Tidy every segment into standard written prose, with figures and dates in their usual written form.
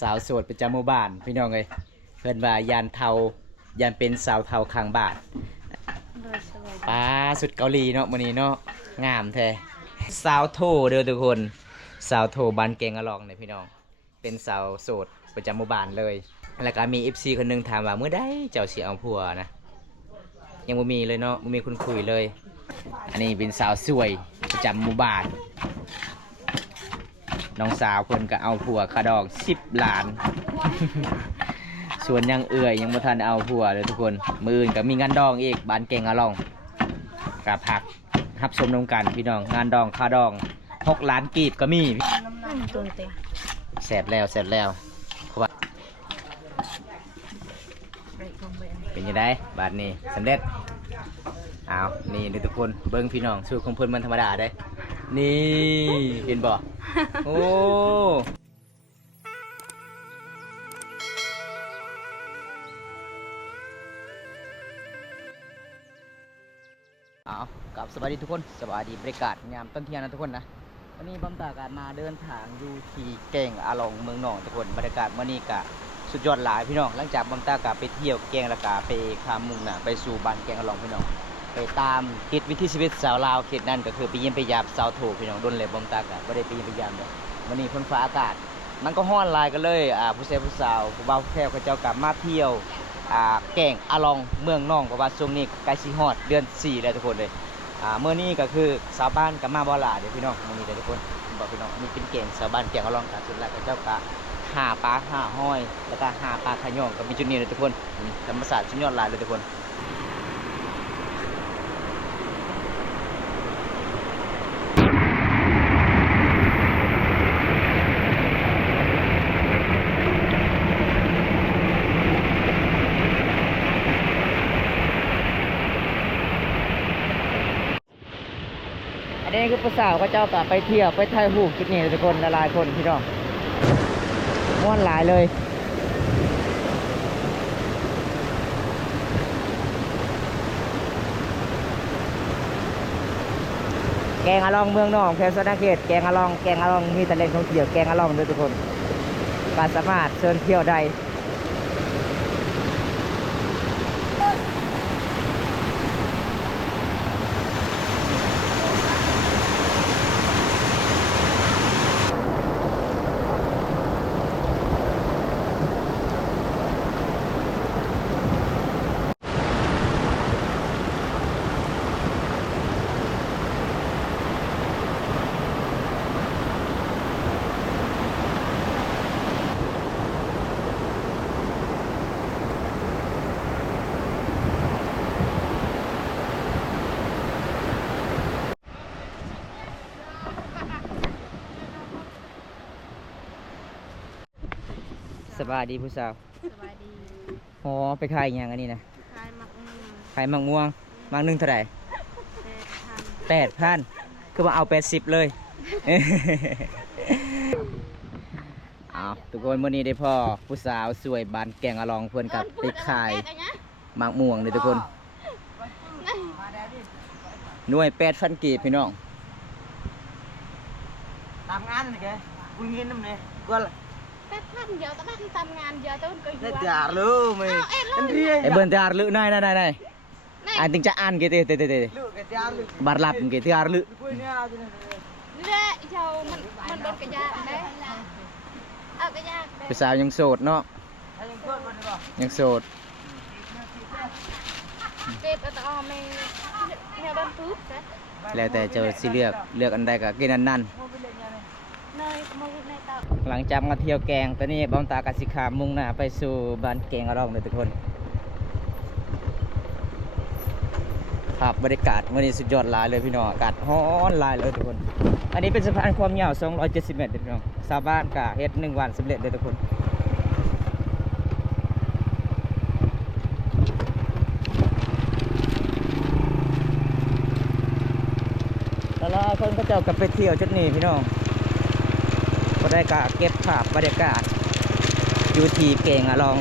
สาวโสดประจำหมู่บ้านพี่น้องเลยเพื่อนว่ายานเทายานเป็นสาวเทาข้างบ้านป้าสุดเกาหลีเนาะมื้อนี้เนาะงามแท้สาวโทเด้อทุกคนสาวโทบ้านเก่งอะลองเนี่ยพี่น้องเป็นสาวโสดประจำหมู่บ้านเลยแล้วก็มี FC คนหนึงถามว่าเมื่อใดเจ้าสิเอาผัวนะยังบ่มีเลยเนาะบ่มีคนคุยเลยอันนี้เป็นสาวสวยประจำหมู่บ้านน้องสาวเพิ่นก็เอาผัวคาดอก10 ล้าน ส่วนยังเอื่อยยังบ่ทันเอาผัวเลยทุกคนมื้ออื่นก็มีงานดองอีกบ้านเก่งอะลองกับผักฮับชมนำกันพี่น้องงานดองคาดอง6 ล้านกีบก็มีแซ่บแล้วแซ่บแล้วเป็นยังไงบาทนี้สำเร็จเอานี่เด้อทุกคนเบิ้งพี่น้องสูตรของเพิ่นมันธรรมดาได้นี่เห็นบ่โอ้เอากับสวัสดีทุกคนสวัสดีบรรยากาศยามต้นเที่ยงนะทุกคนนะวันนี้บำตากาศมาเดินทางอยู่ที่แก่งอะลองเมืองหนองทุกคนบรรยากาศวันนี้กะสุดยอดหลายพี่น้องหลังจากบำตากาไปเที่ยวแก่งละกาไปคามมุ่งหน้าไปสู่บ้านแก่งอะลองพี่น้องไปตามคิดวิถีชีวิตสาวลาวเขตนั้นก็คือไปเยี่ยมไปยามสาวโถพี่น้องโดนเลยบำตากาไม่ได้ไปเยี่ยมไปยามเลยวันนี้ฝนฟ้าอากาศมันก็ฮ้อนหลายกันเลยผู้ชายผู้สาวผู้บ่าวแค่เขาเจ้ากลับมาเที่ยวแก่งอะลองเมืองหนองเพราะว่าช่วงนี้ใกล้สิฮอดเดือน4แล้วทุกคนเลยเมื่อนี้ก็คือชาวบ้านกับมาบ่หลาเดี๋ยวพี่น้องมื้อนี้เดี๋ยวทุกคนบอกพี่น้องนี่เป็นแก่งชาวบ้านแก่งอะลองกันสุดแล้วเขาเจ้ากะหาปลาหาห้อยแล้วก็หาปลาขย่องก็มีจุดนี้เลยทุกคนธรรมศาสตร์สุดยอดหลายเลยทุกคนอันนี้คือผู้สาวเขาเจ้ากะไปเที่ยวไปถ่ายรูปจุดนี้เลยทุกคนหลายคนพี่น้องม่วนหลายเลยแกงอะลองเมืองนองแพร่สนาเขตแกงอะลองมีแต่แหล่งท่องเที่ยวแกงอะลองด้วยทุกคนก็สามารถเชิญเที่ยวได้สบายดีผู้สาวสบายดีอ๋อไปขายอย่างอันนี้นะขายมักม่วงขายมังม่วงมังหนึ่งเท่าไหร่8,000คือมาเอา80เลยเอาทุกคนวันนี้ได้พ่อผู้สาวสวยบานแกงอะลองเพื่อนกับไปขายมังม่วงเลยทุกคนหน่วย8,000 กีบพี่น้องทำงานนี่แกกูเงินน้ำเนี่ยกูอะไร8,000 giờ tao đang tầm ngàn giờ tao còn đây tiar lu mày em bên tiar lự này anh tính chắc ăn cái tê bạt lạp cái tiar lự đây giờ mình bên cái nhà đấy ở cái nhàผู้สาวยังโสดเนาะยังโสด เก็บเอาmình nhà đơn phước đấy แล้วแต่เจ้าสิเลือกอันใดก็กินอันนั้นหลังจากมาเที่ยวแกงตอนนี้บอมตากสิขามมุ่งหน้าไปสู่บ้านแกงอะลองเลยทุกคนครับบรรยากาศวันนี้สุดยอดหลายเลยพี่น้องอากาศร้อนหลายเลยทุกคนอันนี้เป็นสะพานความยาว270 เมตรพี่น้องชาวบ้านกะเฮ็ด1 วันสำเร็จเลยทุกคนแล้วคนก็เจ้ากับไปเที่ยวจุดนี้พี่น้องก็ได้กะเก็บภาพบรรยากาศอยู่ที่แกงอะลอง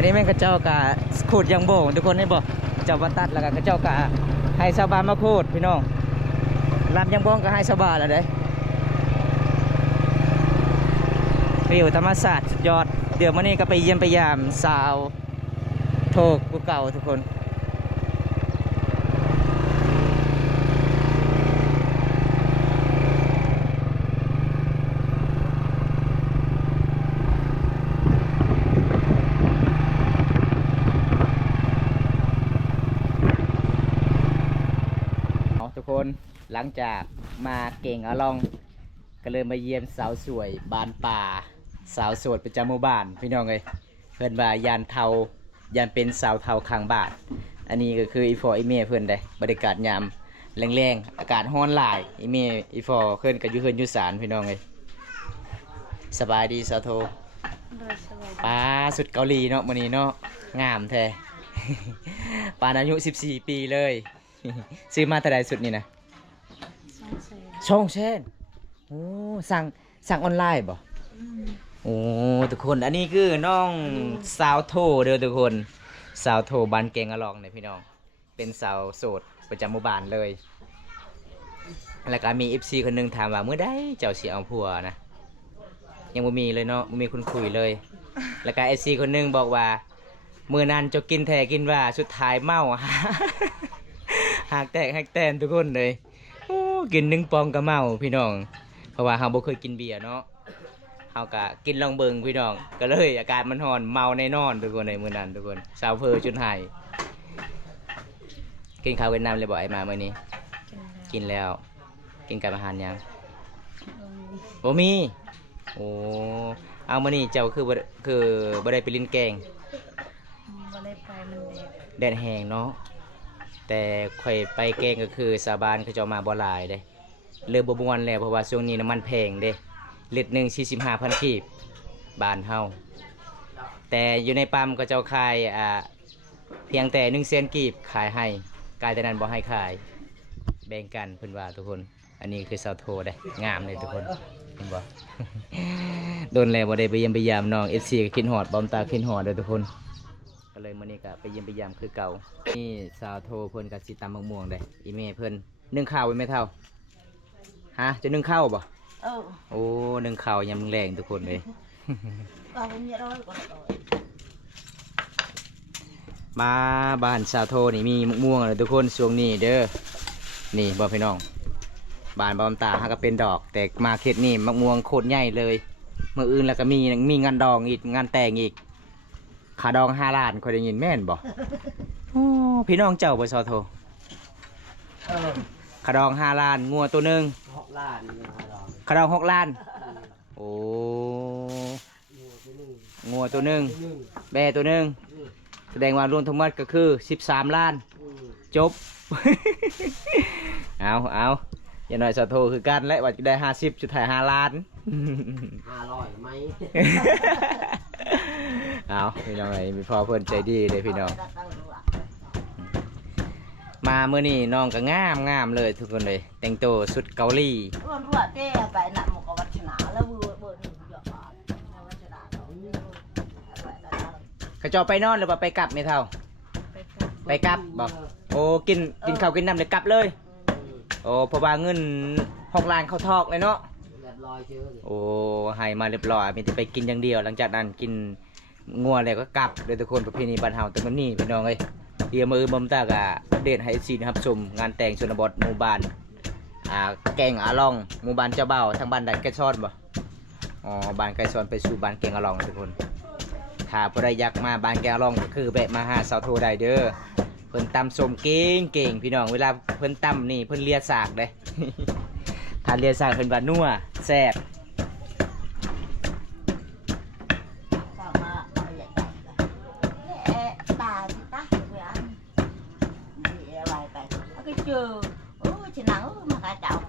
นนี้แม่งกระเจ้ากะขูดยังโบ่งทุกคนให้บอกเจ้าบันตัดแล้วก็กระเจ้ากะให้ชาวบ้านมาขูดพี่น้องลำยังบ้องก็ให้ชาวบ้านแล้วเด้วิวธรรมศาสตร์สุดยอดเดี๋ยวมื้อนี้ก็ไปเยี่ยมไปยามสาวโทกกูเก่าทุกคนทุกคนหลังจากมาเก่งอะลองก็เลยมาเยี่ยมสาวสวยบานป่าสาวโสดประจำหมู่บ้านพี่น้องเลยเพื่อนว่ายานเทายานเป็นสาวเทาข้างบ้านอันนี้ก็คืออีฟออีเมเพื่อนได้บรรยากาศยามแรงๆอากาศร้อนหลายอีเมอีฟอเพื่อนกับยูเพื่อนยูสารพี่น้องเลยสบายดีสาวโทป้าสุดเกาหลีเนาะมื้อนี้เนาะงามแท้ ปานอายุ14 ปีเลยซื้อมาแต่ใดสุดนี่นะช่องเช่นโอ้สั่งออนไลน์บ่โอ้ทุกคนอันนี้คือน้องสาวโทเด้อทุกคนสาวโทบ้านเกงอะลองเนี่ยพี่น้องเป็นสาวโสดประจำหมู่บ้านเลยแล้วก็มี FC คนหนึงถามว่าเมื่อใดเจ้าสิเอาผัวนะยังบ่มีเลยเนาะบ่มีคนคุยเลย แล้วก็ FC คนหนึงบอกว่ามื้อนั้นเจ้ากินแท้กินว่าสุดท้ายเมา หากแตกหักแตนทุกคนเลยโอ้กิน1 ปองก็เมาพี่น้องเพราะว่าเฮาบ่เคยกินเบียร์เนาะเฮาก็กินลองเบิ่งพี่น้องก็เลยอาการมันร้อนเมาแน่นอนทุกคนในมื้อนั้นทุกคนสาวเพอจนหายกินข้าวเวียดนามเลยบ่ไอ้มามื้อนี้กินแล้วกินกับอาหารยังบ่มีโอ้เอามื้อนี้เจ้าคือบ่ได้ไปลิ้นแกงบ่ได้ไปมันแดดแห้งเนาะแต่ข่อยไปแกงก็คือสาบานเขาจะมาบ่หลายเด้เริ่มบ่ม่วนแล้วเพราะว่าช่วงนี้น้ำมันแพงเด้ลิตรหนึ่ง 45,000 กีบบานเฮาแต่อยู่ในปั๊มก็เจ้าขายเพียงแต่100,000 กีบขายให้กายแต่นั้นบ่ให้ขายแบ่งกันเพิ่นว่าทุกคนอันนี้คือสาวโทได้งามเลยทุกคนเห็นบ่ โดนแล้วบ่ได้ไปเยี่ยมไปยามน้อง FC ก็คิดฮอดบอมตาคิดฮอดเด้อทุกคนก็เลยมื้อนี้ก็ไปเยี่ยมไปยามคือเก่านี่สาวโทเพิ่นก็สิตำมะม่วงได้อีเมเพิ่นนึ่งข้าวไว้ไหมเท่าฮะจะนึ่งข้าวบ่โอ้นึ่งข้าวยำแรงทุกคนเลยมาบ้านสาวโทนี่มีมะม่วงเลยทุกคนช่วงนี้เด้อนี่บ่พี่น้องบ้านบอมตาฮะก็เป็นดอกแต่มาเขตนี่มะม่วงโคตรใหญ่เลยเมื่ออื่นแล้วก็มีงานดองอีกงานแต่งอีกขาดอง5 ล้านคนได้ยินแม่นบ่โอ้พี่น้องเจ้าบ่สาวโทขาดอง5 ล้านงัวตัวหนึ่ง6 ล้านขาดอง6 ล้านโอ้งัวตัวหนึ่งแบะตัวหนึ่งแสดงว่ารวมทั้งหมดก็คือ13 ล้านจบ เอาอย่าหน่อยสาวโทคือกันและว่าจะได้50จุดถ่าย5 ล้าน500ไหม เอาพี่น้องไอ้มีพ่อเพื่อนใจดีเลยพี่น้องมาเมื่อนี้น้องก็งามเลยทุกคนเลยแต่งตัวสุดเกาหลีเขาจะไปนอนหรือว่าไปกลับไม่เท่าไปกลับบอกโอ้กินข้าวกินน้ำเลยกลับเลยโอ้เพราะว่าเงิน6 ล้านเขาทอกเลยเนาะโอ้ให้มาเรียบร้อยมีแต่ไปกินอย่างเดียวหลังจากนั้นกินงัวแล้วก็กลับเลยทุกคนประเพณีบ้านเฮาแต่มันนี่พี่น้องเอ้ยเดี๋ยวมือบ่มตากะอัปเดตให้ซีนะครับชมงานแต่งชนบทหมู่บ้านแกงอะลองหมู่บ้านเจ้าเบ่าวทางบ้านดันไก่ซ้อนบ่อ๋อบ้านไก่ซ้อนไปสู่บ้านแกงอะลองทุกคนถ้าผู้ใดอยากมาบ้านแกงอะลองก็คือแวะมาหาสาวโทได้เด้อเพิ่นตำส้มเก่งพี่น้องเวลาเพิ่นตำนี่เพิ่นเลียสากเด้ ถ้าเลียสากเพิ่นว่านัวแซ่บchị nắng mà cả chậu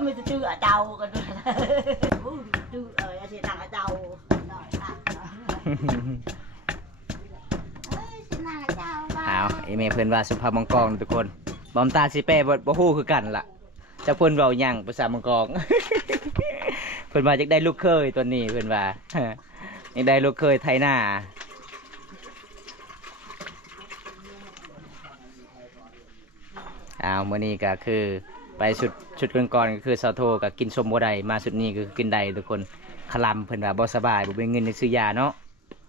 mới chưa ở chậu còn chưa ở chị nắng ở chậu เอาไอเมย์เพื่อนว่าสุภาพมังกรทุกคนบอมตาสิเป้บ่ฮู้คือกันล่ะจะเพื่อนเว้าหยังภาษามังกร เพื่อนว่าอยากได้ลูกเคยตัวนี้เพื่อนว่า อยากได้ลูกเคยไทยหน้า มื้อนี้ก็คือไปชุดก่อนๆก็คือเซาโทก็กินส้มบ่ได้มาสุดนี้ก็คือกินได้ทุกคนคลำเพิ่นว่าบ่สบายบ่มีเงินซื้อยาเนาะ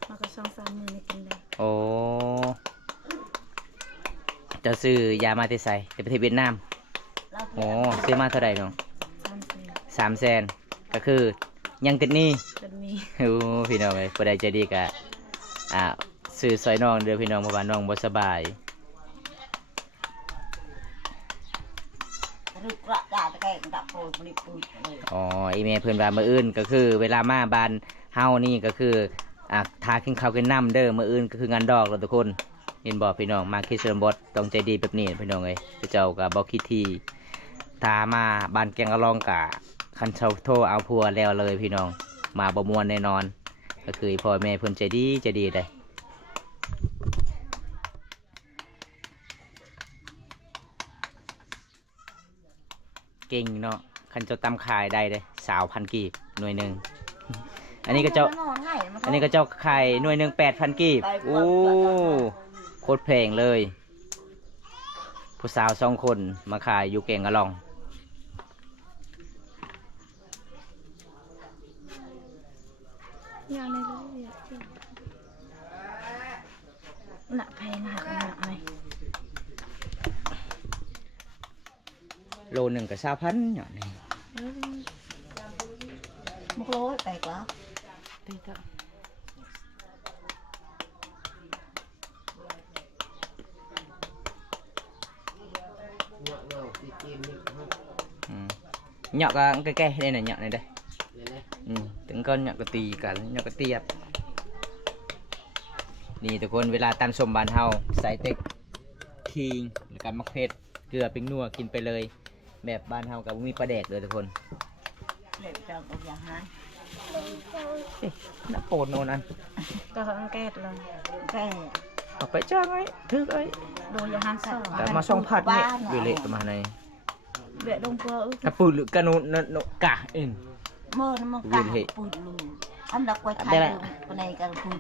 มาก็2-3 มื้อนี่กินได้ โอ้จะซื้อยามาแต่ไสแต่ประเทศเวียดนามโอ้ซื้อมาเท่าใดน้อง 300,000ก็คือยังติดหนี้ เป็นนี้ โอ้พี่น้องเอ้ยบ่ได้ใจดีก็ซื้อซอยน้องเด้อพี่น้องเพราะว่าน้องบ่สบาย รึกระจ่าตะแกงดับโปรยบริปุยเลย อ๋ออีเมลเพิ่นว่ามื้ออื่นก็คือเวลามาบ้านเฮานี่ก็คือทากินข้าวกินน้ำเด้อมื้ออื่นก็คืองานดอกแล้วทุกคนเห็นบ่พี่น้องมาคิดเชิญบทต้องใจดีแบบนี้พี่น้องเอ้ยเจ้าก็บ่คิดที่ตามาบ้านแกงกะลองกะคันเชาโทรเอาผัวแล้วเลยพี่น้องมาบ่ม่วนแน่นอนก็คือพ่อแม่เพิ่นใจดีเด้เก่งเนาะคันเจ้าตำขายได้เลย20,000 กีบหน่วยหนึง อันนี้ก็เจ้าขายหน่วยหนึง8,000 กีบโอ้โคตรแพงเลยผู้สาว2 คนมาขายอยู่แกงกะลอง ยาวในเลยอยากกินหนักแพงหนักอะไร โลหนึ่งก็20,000อย่างนี้ มุกโรยไปกว่า ตีต่อ เงาเงาตีเกมนี่ครับ nhọ cái đây này nhọ này đây เนี่ยนะ ถึงก้อนnhọ cái tì cả nhọ cái tiệp นี่ทุกคนเวลาตำส้มบานเฮาใส่เต็กคิงหรือการมักเผ็ดเกลือปิ้งนัวกินไปเลยแบบบ้านเฮากับมีปลาแดกเลยทุกคน เด็กจังออกอย่างฮะ น่าโปนโน่นอัน ก็สังเกตเลย แก่ เอาไปจ้างไอ้ทึกไอ้ โดยยาฮันซ่า แต่มาส่องผัดเนี่ยอยู่เละประมาณไหน เบะดงเพื่อ กระปุกหรือกระโนนกะเอง เมื่อมันกาปุดลูอันดักไว้ไทยคนในการปุด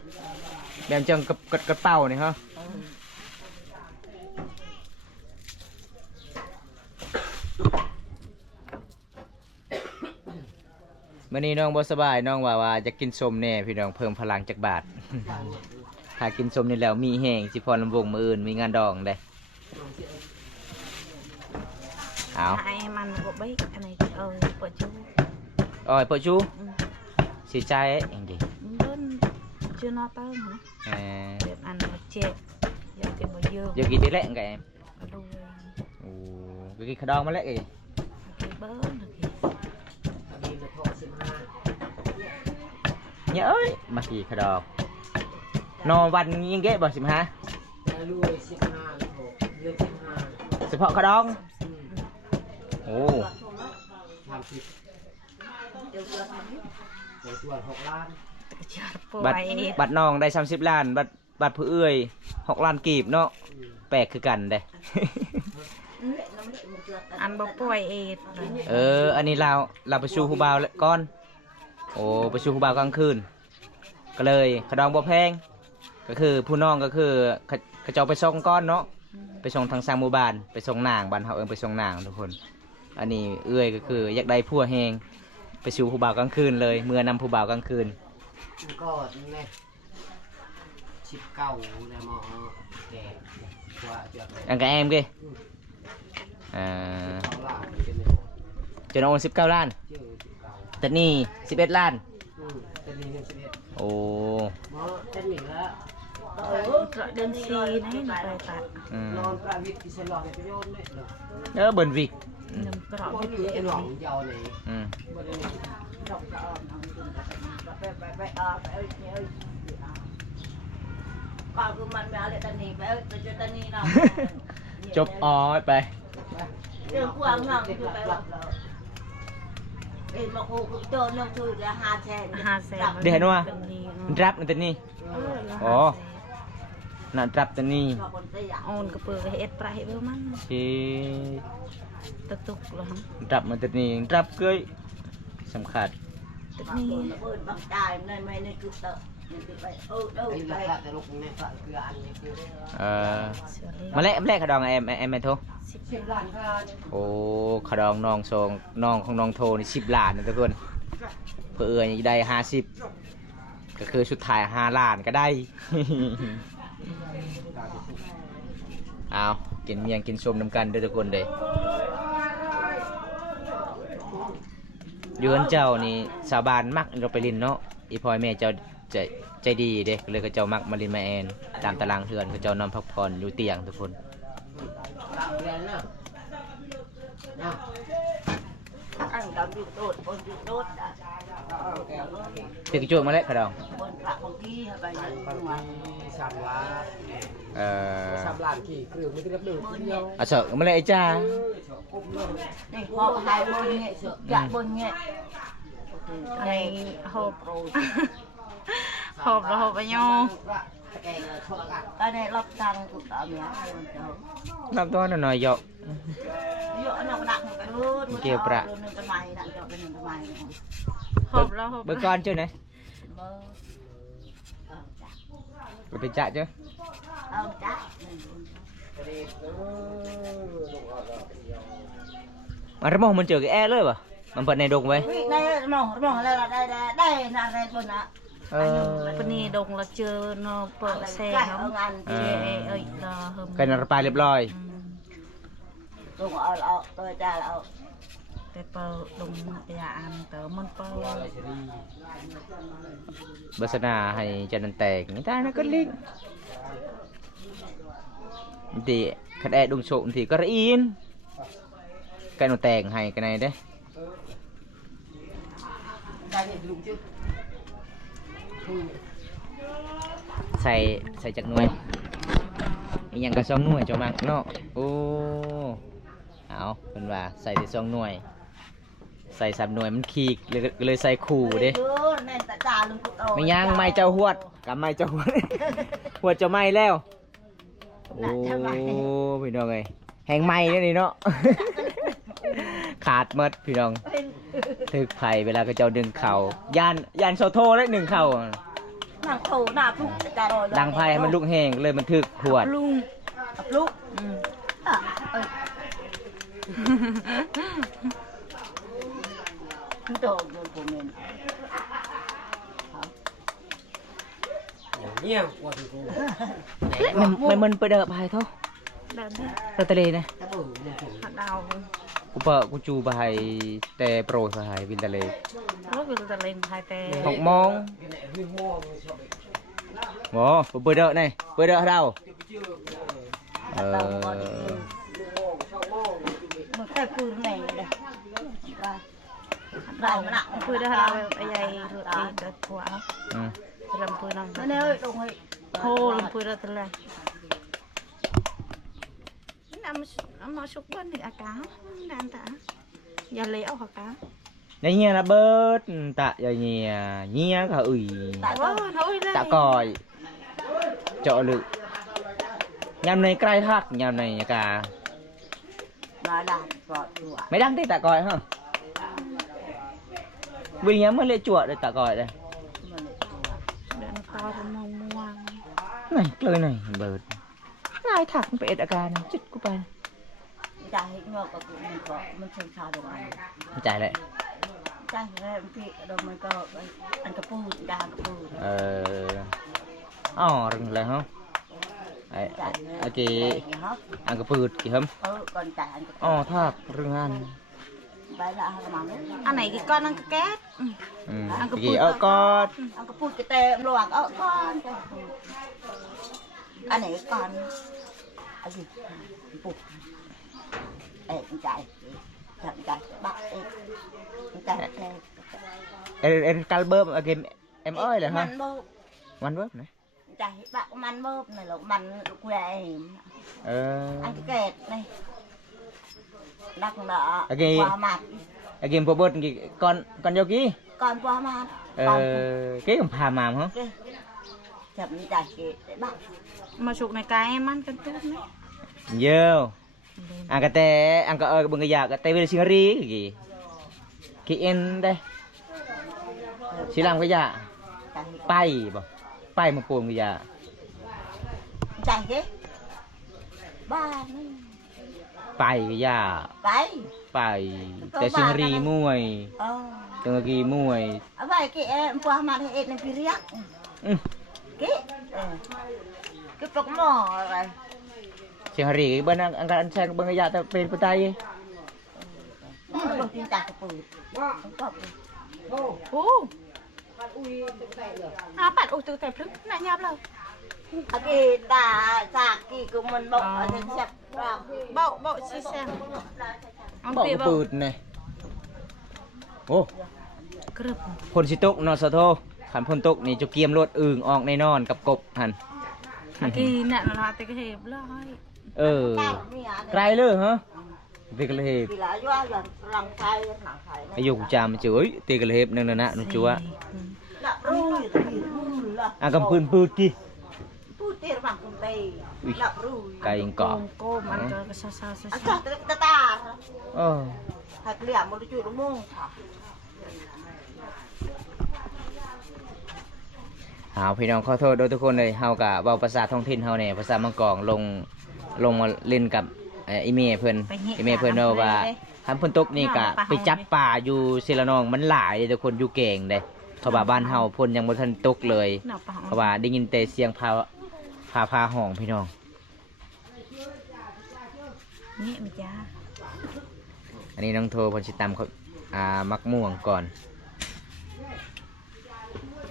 แบบจังกระเป๋านี่ฮะวันนี้น้องบ่สบายน้องว่าจะกินส้มแน่พี่น้องเพิ่มพลังจากบาท ถ้ากินส้มนี่แล้วมีแห้งสิพรลำวงมืออื่นมีงานดองได้เอา ไอ้มันก็เบ๊กอันไหนปวดชู อ้อยเปิดชูสีใจเองดิ เดินchưa no tao hả เออ แบบอันมาเจ็บอยากจะมาเยอะ giờกี่tỷ lệ cái em มาดูเลย ồ cái khả đo mới lẽ kì กี่เบิ้ลกี่ อันนี้มาทอด15 nhớ ấy mà kỳ khả đo nó văn nghiêng ghế bảo xìm ha แล้วรวย15แล้วเดือน15 xịp họ khả đo ồ 30ตัว6 ล้าน บัตรน้องได้ 30 ล้านบัตรผู้เอื้อย6 ล้านกีบเนาะแปลกคือกันเด้ อันบ่ป่วยเอด อันนี้เราไปชูฮูบาวก้อนโอ้ไปชูฮูบาวกลางคืนก็เลยขดองบ่แพงก็คือผู้น้องก็คือเขาจะเอาไปส่งก้อนเนาะไปส่งทางสร้างหมู่บ้านไปส่งนางบ้านเฮาไปส่งนางทุกคนอันนี้เอื้อยก็คืออยากได้ผัวแฮงไปชูฮูบาวกลางคืนเลยเมื่อนำผู้บ่าวกลางคืน ก็นี่ไง19แล้วหมอแก่กว่าจะ anh cả em kia เขาล้านเป็นไง cho nó 19 ล้าน ชื่อ19 แต่นี่11 ล้าน เป็นนี่11 โอ้ หมอเต้นหนีแล้ว เดินซีนี่ไปตัด นอนประวิตรที่ใช้หลอดในประโยชน์เนี่ยเหรอ bền vịt น้ำกรอบ คนอื่นไอ้หลอกยาวไหน ừ. บ่ได้ ดอกกระออมไปเอ้ยก่อนคือมันไปเอาเลยตันนี้ไปเอ้ยไปเจอตันนี้เนาะ chụp óiไป เรื่องกวางนั่งคือไปว่าเอ็นมาคูโจนน้องคือจะ5 แสน đi hả nó rap nữa tên ni อ๋อ น่ะ rap tên ni คนเสีย โอนกระเปือกเอ็ดปลายเบอร์มัน thì ตุกเหรอ rap mà tên ni rap cưới สำคัญ ตึก บาง นี้ คนระเบิดบางจ่ายในไม่ในคือเตอ ไอ้ละละแต่ลูกเนี่ยก็คืออันนี้คือ มาแลกขดองemโท 10 ล้านค่ะ โอ้ขดองน้องน้องของน้องโทนี่10 ล้านนะทุกคนเพื่อได้50ก็คือสุดท้าย5 ล้านก็ได้ เอากินเมียงกินส้มน้ำกันเด้อทุกคนเด้อยู่กันเจ้านี่ชาวบ้านมักเราไปลินเนาะอีพ่อแม่เจ้าใจดีเด้เลยก็เจ้ามักมาลินมาแอนตามตารางเทือนก็เจ้านอนพักผ่อนอยู่เตียงทุกคน เรียนเนาะ ăn đau chịu đốt con chịu đốt đã ติดกระจุกมาแล้วขดอง con phạ con kia bài บาง này ที3 ล้าน3 ล้านกี่คือไม่ได้รับเรื่องเดียว เอาเสอะมาเลยไอ้จ้า này họ hai bôn nhẹ sữa dạ bôn nhẹ อันนี้หอบหอบแล้วหอบไปย่อ cái này lọc sang cũng đã mẹ น้ำตัวหน่อยๆเหยาะ ví dụ nó nặng cái luôn Kêu bạ. luôn cái mày nặng cho cái mày หอบแล้วหอบ เบอร์ก้อนเจ้าไหน mơ ไปจ่าเจ้า ông chắc มันระมองมันเจอกับแอร์เลยป่ะมันเปิดในดงไว้ đây mỏ đây là đây là đây con ạ ปนีดงเราเจอเนาะเปิดแซ่เขา ông ăn เอ้ยเราเฮิม กันระปายเรียบร้อย dùng ở tôi cha là แต่เปิดดงยาอันเต๋อมันเปิด เบอร์สนาให้จันนันแตกนี่ได้นะก็ลิงthìคันแอร์ดุงโฉมthìก็ระอินกันหนูแตกให้กันไหนเด้ ได้เนี่ยลุงชื่อ ใส่จากหน่วยอีกอย่างก็2 หน่วยเจ้ามักเนาะโอ้เอาเป็นว่าใส่ที่2 หน่วยใส่3 หน่วยมันขีกเลยใส่คู่เด้ nên tại cha luôn cũng đâu ไม่ย่างไม่เจ้าหวดกับไม่เจ้าหวด หวดเจ้าไม่แล้วโอ้พี่น้องเอ้ยแหงไม่เนี่ยนี่เนาะ ขาดหมดพี่น้องถึกไผ่เวลาก็เจ้าดึงเข่าย่านโซโทได้1 เข่า nàng khổ nào cũng cha rồi ดังไผ่ให้มันลุกแห้งเลยมันถึกหวด ลุง lúc đồ của mình เนี่ยกว่าที่กู มันไปเด้อไผ่เท่า เดินที่ เราทะเลนะ ถ้าบ่เนี่ยผม หัดดาว กูจูไผ่แต่โปรยไผ่วินทะเล รถวิลตะเลนไทยแต่ 6 โมง cái này huy mô mình cho mình โอ้ไปเด้อนี่ไปเด้อเราเออ một cái cùi này đây vào nó nặng คุยได้เราไอ้ใหญ่รถเองเด็ดหัว อืม ลำพูน้อง nó ơi đồng ấy โคลำพูเราตะเลยน้ำมาชุบบ้านถึงอากาศนานตาอย่าเลี้ยวอากาศ Nhà nhà là bớt tạ giờ nhà cả ủi tạ còi chợ lự nhằm này cay thác nhằm này cả mà đạt gọi chùa mấy đăng thế tạ còi không bây giờ mới lấy chuột để tạ còi đây เดินคอจะมองม่วง này lời này bớt cay thácไปเอ็ดอาการchếtกูไป จ่ายเงินกับมันก็มันเชิงชาดอกไม้ จ่ายเลย จ่ายแล้วพี่ดอกมันก็อันกระปูดางกระปู อ๋อรึงเลยฮะไอ้กี่อันกระปืดกี่ครับ cònจ่ายอัน อ๋อทากรึงอัน ไปละหมัง อันไหนกี่ก้อนนั่งแก๊ส อันกระปืด กี่ก็ อันกระปูดกระเตมหลวงก้อนอันไหนก้อนอันนี้ปุกจ่ายจ่ายบักจ่าย em cal bơm ở game em ơi là hảมันเบิ้มไหน จ่ายบักมันเบิ้มnày làมันแหวง anh cái kẹt này đắc nợ qua mặt ở game bơm cái con vô kí con qua mặt cái còn phà màm hả chậmจ่ายcái để bắt มาฉุกในกายมันกันตุ๊บไหม nhiều ăn cái tê ăn cái bưng cái già cái tê với sinh ri cái gì cái em đây chỉ làm cái già bay bỏ ไปมาโกนกะยา ใจเด้บ้านนี่ ไปกะยา ไป ไปแต่เชียงรีมวย เออ จังกีมวย เอาไว้กี่พวกมาให้เอ็ดในพิเรียกกี่cái bọc mỏ rồi เชียงรีบ้านอังการอันแซงบางกะยาแต่เป็นปไตย bọc tin tạc của bọc โอ้ปัดตัวแต่พลึกน่ายับเลย cái tà sạc cái của mình bọc ở trên sẹp vào เบาชี้แซง บอกว่าปืดเนี่ยโอ้ กรึบ พลสิตกนอสะโทขันพลตกนี่จะเกียมรถอึ่งออกในนอนกับกบหัน กี่น่ะเราไปกระเทบเลย เออไกลเลยฮะตีกระเฮบ thì là do lần lần thay thẳng thay อายุจามจื้อตีกระเฮบนั่นน่ะนุ่จัว là rui là อ่ะกำปืนปืดกี่ tôi tiền bằng công ty là rui ไก่ยังเกาะ โก้มันก็ซาซาซา à sao ta ta เออ thật liệm một chuyện đúng không หาวพี่น้องขอโทษด้วยทุกคนเลยเฮากะเว้าภาษาท้องถิ่นเฮาเนี่ยภาษามังกรลงมาเล่นกับอีเมเพิ่นอีเมเพิ่นว่าคันเพิ่นตกนี่กะไปจับป่าอยู่ศิลานองมันหลายเลยทุกคนอยู่เก่งเด้เพราะว่าบ้านเฮาเพิ่นยังบ่ทันตกเลยเพราะว่าได้ยินแต่เสียงพาห้องพี่น้อง นี่มันจ้า อันนี้น้องโทเพิ่นสิตำเขามักม่วงก่อน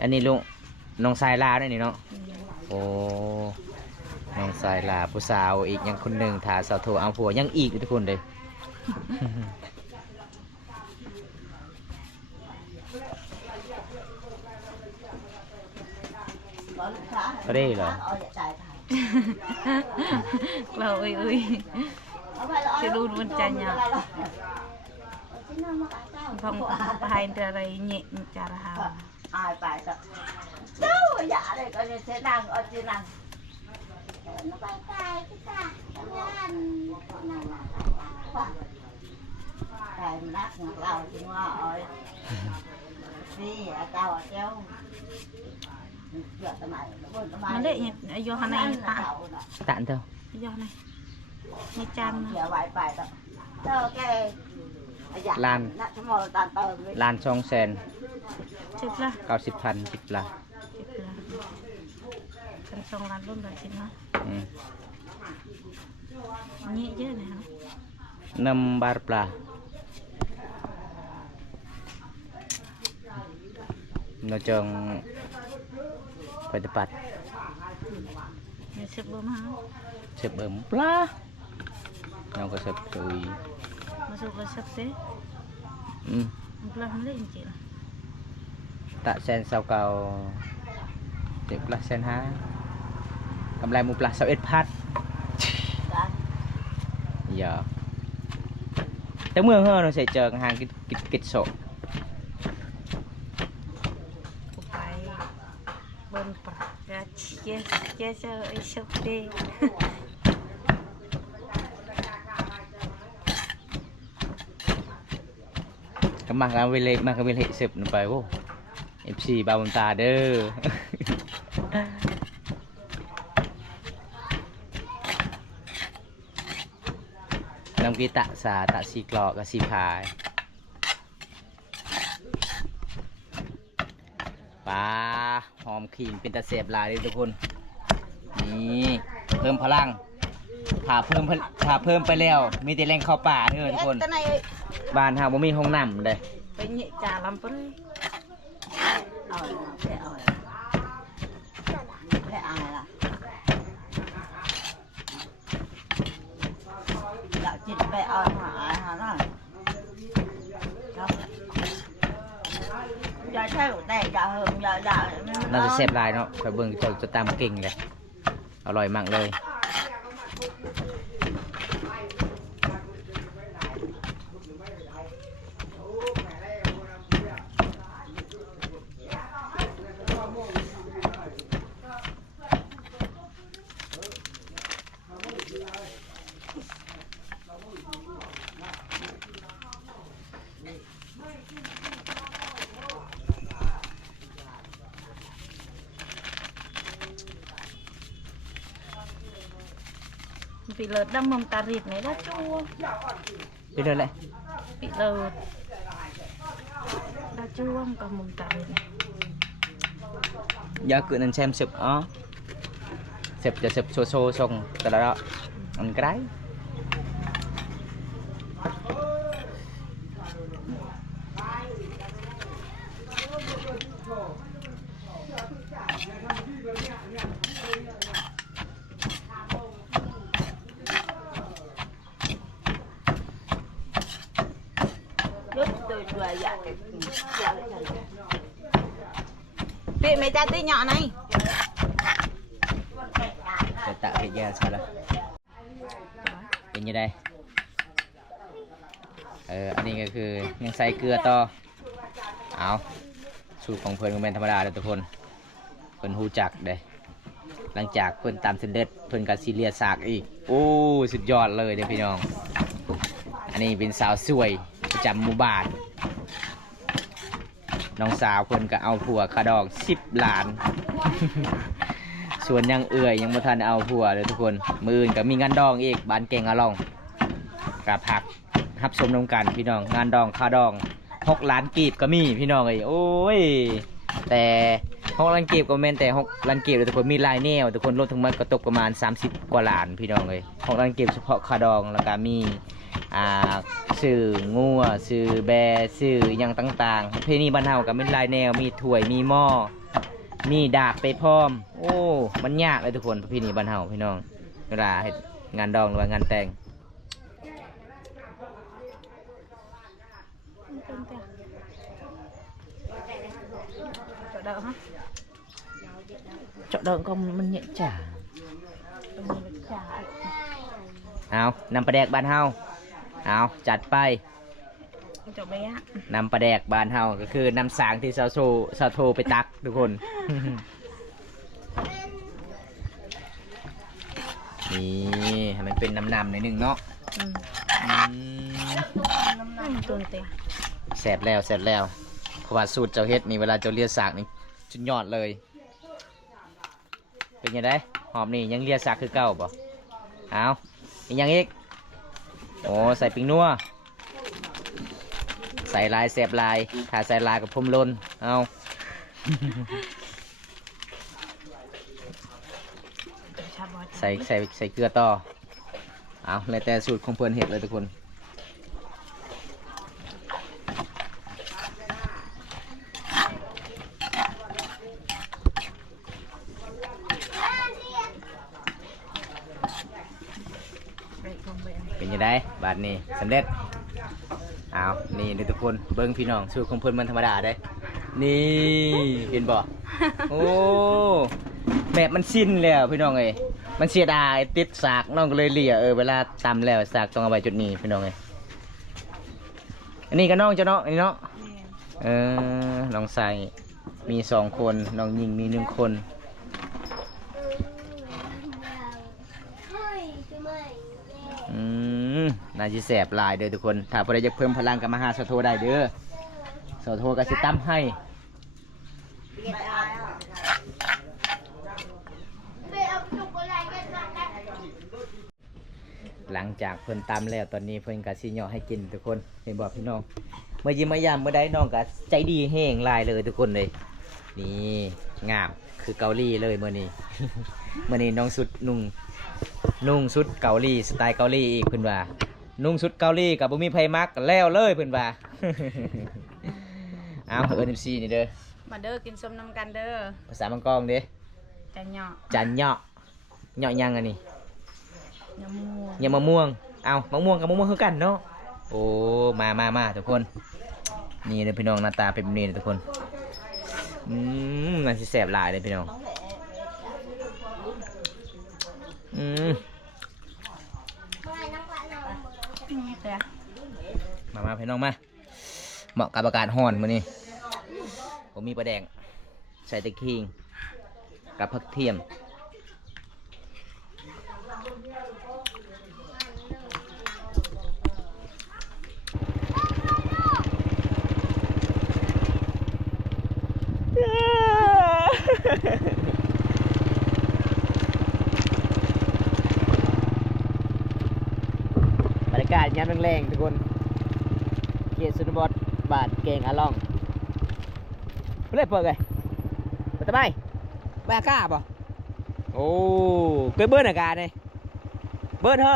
อันนี้ลุงน้องสายลาด้วยนี่เนาะโอ้น้องสายลาผู้สาวอีกยังคนหนึ่งถ่าสาวโทเอาผัวยังอีกทุกคนเลย có đây là เราเอ้ยจะดูมันจะหยาบพองภายในอะไรเงี้ยจะระหา ai phải sợ đâu dạ đây coi như thế nàng ở trên nàng nó bay cài cái ta nàng cài nát ngọc lao trên hoa rồi đi tao ở treo มันเด็กอายุฮันนี่ตา tạm thôi อายุฮันนี่ในจาน lan lan song sen สิบละ 90,000 10 lah กันสองล้านรุ่นแบบสิบนะ hmm. นี่เยอะนะฮะ 6 bar plah nó chừng phải tập bát มีสิบบ่มา sếp ấm plah nó có sếp rồi มาสุกเลยสิบเต้ มันเปล่าไม่ได้จริงๆนะ tạ sen sau cầu để plah sen ha cầm lại một plah sau ít phát giờ tới mưa hơn nó sẽ chờ hàng kịch sổ ไปบนปากกาเชียเจอไอ้สุกเต้ มากันเวลเสพหนึ่งไปโว้ FC บาบุญตาเด้อ น้ำกีตะสาตะสีกรอกกับสีพายปลาหอมขิงเป็นตะเสบลายเลยทุกคนนี่เพิ่มพลังผ่าเพิ่มไปแล้วมีแต่แรงเข้าป่าเด้อทุกคน บ้านเฮาบ่มีห้องน้ำเลย ไปเหยียดจ่าลำปเลย Thế ai là đạo chích bé ơi mà ai hả nó giờ theo đây giờ hưởng giờ น่าจะเสพลายเนาะคอยเบิ่งจะตามเก่งเลยอร่อยมากเลย ปีเลิศดังมุมตาริดไหนได้ชัว ไปเดินเลย ปีเลิศได้ชัวกับมุมตาริด giờ cứ nên xem sụp ó sụp cho sụp xô xô xong từ đó ăn cái lúc tôi vừa dạ Bị mấy cha tí nhỏ này để tạo cái da sao đóเป็นยังไงอันนี้ก็คือยังใส่เกลือต่อเอาสูตรของเพิ่นก็เป็นธรรมดาเลยทุกคนเพิ่นฮู้จักเด้หลังจากเพิ่นตามเส้นเด็ดเพิ่นก็ซีเรียสากอีกโอ้สุดยอดเลยเด้อพี่น้องอันนี้เป็นสาวสวยประจำหมู่บ้านน้องสาวเพิ่นก็เอาผัวคาดอง10 ล้าน ส่วนยังยังบ่ทันเอาผัวเลยทุกคนมื้ออื่นก็มีงานดองอีกบ้านเก่งอะลองกับผักรับชมนำกันพี่น้องงานดองคาดอง6 ล้านกีบก็มีพี่น้องเอ้ยโอ้ยแต่6 ล้านกีบก็แม่นแต่6 ล้านกีบเลยทุกคนมีหลายแนวทุกคนรวมทั้งหมดก็ตกประมาณ30 กว่าล้านพี่น้องเอ้ย6 ล้านกีบเฉพาะคาดองแล้วก็มีสื่องัวสื่อแบสื่ออย่างต่างๆเพนี่บ้านเฮาก็มีหลายแนวมีถ้วยมีหม้อมีดาบไปพร้อมโอ้มันยากเลยทุกคนพี่นี่บ้านเฮาพี่น้องเวลาเฮ็ดงานดองหรือว่างานแต่ง Chỗ đậu hả? Chỗ đậu không mình nhận trả เอานำปลาแดกบ้านเฮาเอาจัดไป Chỗ bé นำปลาแดกบ้านเฮาก็คือนำสางที่ซาโทไปตักทุกคน นี่ให้มันเป็นน้ำๆหน่อยหนึงเนาะ Tuần tè แสบแล้วแสบแล้วเพราะว่าสูตรเจ้าเฮ็ดนี่เวลาเจ้าเลียสากนี่สุดยอดเลยเป็นยังไงหอมนี่ยังเลียสากคือเก่าป่ะเอาอีกอย่างอีกโอ้ใส่ปิ้งนัวใส่ลายแสบลายถ้าใส่ลายกับพรมลนเอา ใส่เกลือต่อเอาเลยแต่สูตรของเพื่อนเห็ดเลยทุกคนเป็นยังไงบาทนี้สำเร็จเอานี่ทุกคนเบิ้งพี่น้องสูตรของเพื่อนมันธรรมดาได้นี่เห็นบ่โอ้แบบมันสิ้นแล้วพี่น้องเอ้ยมันเสียดายติดสากน้องก็เลยเลี่ยเวลาตำแล้วสากต้องเอาไว้จุดนี้พี่น้องเอ้ยอันนี้ก็น้องเจ้าเนาะอันนี้เนาะน้องใส่มี2 คนน้องยิงมี1 คนน่าจะแสบลายเด้อทุกคนถ้าพอได้จะเพิ่มพลังกับมาหาสโทได้เด้อสโทก็สิตั้มให้หลังจากเพิ่นตำแล้วตอนนี้เพิ่นก็สิเหยาะให้กินทุกคนเห็นบอกพี่น้องเมื่อยิ้มมายามเมื่อใดน้องก็ใจดีแห้งลายเลยทุกคนเลยนี่งามคือเกาหลีเลยเมื่อนี้ เมื่อนี้น้องสุดนุ่งชุดเกาหลีสไตล์เกาหลีอีกเพิ่นว่านุ่งชุดเกาหลีกับบ่มีไผมักแล้วเลยเพิ่นว่า เอาMC นี่เด้อ Mà đơ kinh xôm năm can đơ ภาษามังกรเด้ Chà nhỏ จันเหยาะยังอันนี้ Nhỏ mua อย่ามะม่วงเอามะม่วงกับมะม่วงคือกันเนาะโอ้มาทุกคนนี่เด้อพี่น้องหน้าตาเป็นแบบนี้ทุกคนน่าสิแซ่บหลายเลยพี่น้องTè มาพี่น้องมาเหมาะกับอากาศร้อนมื้อนี้ผมมีปลาแดงใส่ตะขิงกับผักเทียม ากาศยามแรงๆทุกคนเขตชนบทบ้านแกงอาล่องเพื่อนเปิดเลยไปทำไมไปอากาศป่ะโอ้เคยเบิร์นอากาศเลยเบิร์นเหรอ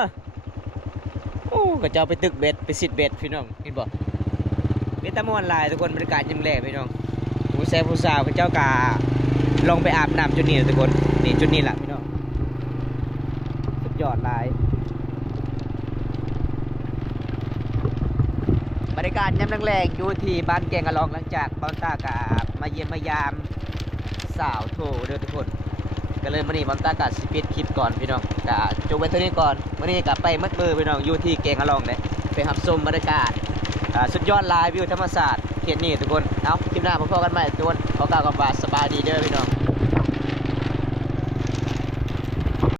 โอ้ก็จะเอาไปตึกเบ็ดไปสิดเบ็ดพี่น้องเห็นบ่เบ็ดตะมวนลายทุกคนบรรยากาศยามแรงพี่น้องผู้แซ่บผู้สาวเขาเจ้ากาลองไปอาบน้ำจุดนี้ทุกคนนี่จุดนี้แหละพี่น้องสุดยอดลายบรรยากาศยามแรงๆอยู่ที่บ้านแกงกะลองหลังจากบ้านตากามาเยี่ยมมายามสาวโถเด้อทุกคนก็เลยมื้อนี้บ้านตากาสิปิดคลิปก่อนพี่น้องกะจบไว้เท่านี้ก่อนมื้อนี้กะไปมัดมือพี่น้องอยู่ที่แกงกะลองเลยไปรับชมบรรยากาศสุดยอดลายวิวธรรมศาสตร์เขตนี้ทุกคนเอาคลิปหน้าพบกันใหม่ทุกคนขอกล่าวคำว่าสบายดีเด้อพี่น้อง